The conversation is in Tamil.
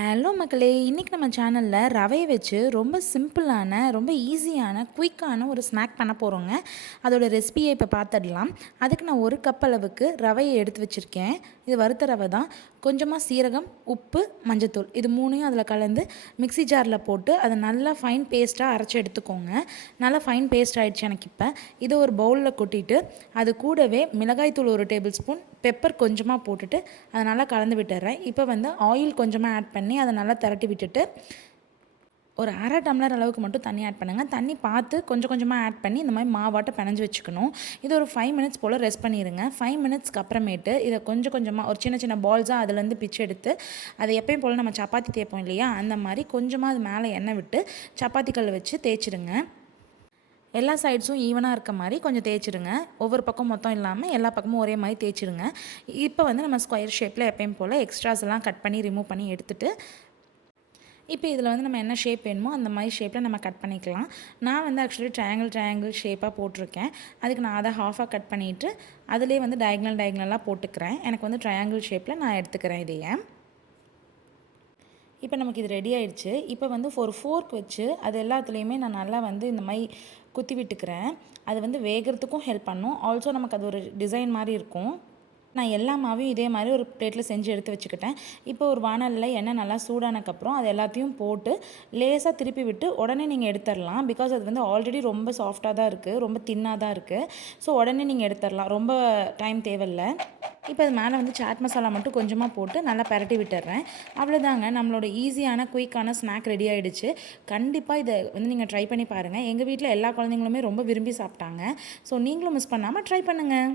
ஹலோ மக்களே! இன்றைக்கி நம்ம சேனலில் ரவையை வச்சு ரொம்ப சிம்பிளான, ரொம்ப ஈஸியான, குயிக்கான ஒரு ஸ்நாக் பண்ண போகிறோங்க. அதோட ரெசிபியை இப்போ பார்த்துடலாம். அதுக்கு நான் 1 கப் அளவுக்கு ரவையை எடுத்து வச்சுருக்கேன். இது வறுத்த ரவை தான். கொஞ்சமாக சீரகம், உப்பு, மஞ்சத்தூள் இது 3யும் அதில் கலந்து மிக்ஸி ஜாரில் போட்டு அதை நல்லா ஃபைன் பேஸ்ட்டாக அரைச்சி எடுத்துக்கோங்க. நல்லா ஃபைன் பேஸ்ட் ஆகிடுச்சு எனக்கு இப்போ. இதை ஒரு பவுலில் கொட்டிட்டு அது கூடவே மிளகாய்த்தூள் 1 டேபிள் ஸ்பூன், பெப்பர் கொஞ்சமாக போட்டுட்டு அதை நல்லா கலந்து விட்டுறேன். இப்போ ஆயில் கொஞ்சமாக ஆட் பண்ணி அதை நல்லா திரட்டி விட்டுட்டு ஒரு அரை டம்ளர் அளவுக்கு மட்டும் தண்ணி ஆட் பண்ணுங்கள். தண்ணி பார்த்து கொஞ்சம் கொஞ்சமாக ஆட் பண்ணி இந்த மாதிரி மாவாட்டை பிணைஞ்சு வச்சுக்கணும். இது ஒரு 5 மினிட்ஸ் போல் ரெஸ்ட் பண்ணிடுங்க. 5 மினிட்ஸ்க்கு அப்புறமேட்டு இதை கொஞ்சம் கொஞ்சமாக ஒரு சின்ன சின்ன பால்ஸாக அதுலேருந்து பிச்சு எடுத்து அதை எப்பயும் போல் நம்ம சப்பாத்தி தேய்ப்போம் இல்லையா, அந்த மாதிரி கொஞ்சமாக அது மேலே எண்ணெய் விட்டு சப்பாத்தி கல் வச்சு தேய்ச்சிடுங்க. எல்லா சைட்ஸும் ஈவனாக இருக்க மாதிரி கொஞ்சம் தேய்ச்சிடுங்க. ஒவ்வொரு பக்கம் மொத்தம் இல்லாமல் எல்லா பக்கமும் ஒரே மாதிரி தேய்ச்சிடுங்க. இப்போ நம்ம ஸ்கொயர் ஷேப்பில் எப்பயும் போல் எக்ஸ்ட்ராஸ் எல்லாம் கட் பண்ணி ரிமூவ் பண்ணி எடுத்துகிட்டு இப்போ இதில் நம்ம என்ன ஷேப் வேணுமோ அந்த மாதிரி ஷேப்பில் நம்ம கட் பண்ணிக்கலாம். நான் ஆக்சுவலி ட்ரையாங்கிள் ஷேப்பாக போட்டிருக்கேன். அதுக்கு நான் அதை ஹாஃபாக கட் பண்ணிவிட்டு அதிலே டயக்னலாக போட்டுக்கிறேன். எனக்கு ட்ரையாங்கிள் ஷேப்பில் நான் எடுத்துக்கிறேன் இதையே. இப்போ நமக்கு இது ரெடி ஆகிடுச்சு. இப்போ ஒரு ஃபோர்க் வச்சு அது எல்லாத்துலேயுமே நான் நல்லா இந்த மாதிரி குத்தி விட்டுக்கிறேன். அது வேகிறதுக்கும் ஹெல்ப் பண்ணும். ஆல்சோ நமக்கு அது ஒரு டிசைன் மாதிரி இருக்கும். நான் எல்லா மாவையும் இதே மாதிரி ஒரு பிளேட்டில் செஞ்சு எடுத்து வச்சுக்கிட்டேன். இப்போ ஒரு வானலில் எண்ணெய் நல்லா சூடானக்கப்புறம் அது எல்லாத்தையும் போட்டு லேசாக திருப்பி விட்டு உடனே நீங்கள் எடுத்துடலாம். பிகாஸ் அது ஆல்ரெடி ரொம்ப சாஃப்டாக தான் இருக்குது, ரொம்ப தின்னாக தான் இருக்குது. ஸோ உடனே நீங்கள் எடுத்துடலாம், ரொம்ப டைம் தேவையில்லை. இப்போ அது மேலே சாட் மசாலா மட்டும் கொஞ்சமாக போட்டு நல்லா பரட்டி விட்டுறேன். அவ்வளோதாங்க, நம்மளோட ஈஸியான குயிக்கான ஸ்நாக் ரெடி ஆகிடுச்சு. கண்டிப்பாக இதை நீங்கள் ட்ரை பண்ணி பாருங்கள். எங்கள் வீட்டில் எல்லா குழந்தைங்களுமே ரொம்ப விரும்பி சாப்பிட்டாங்க. ஸோ நீங்களும் மிஸ் பண்ணாமல் ட்ரை பண்ணுங்கள்.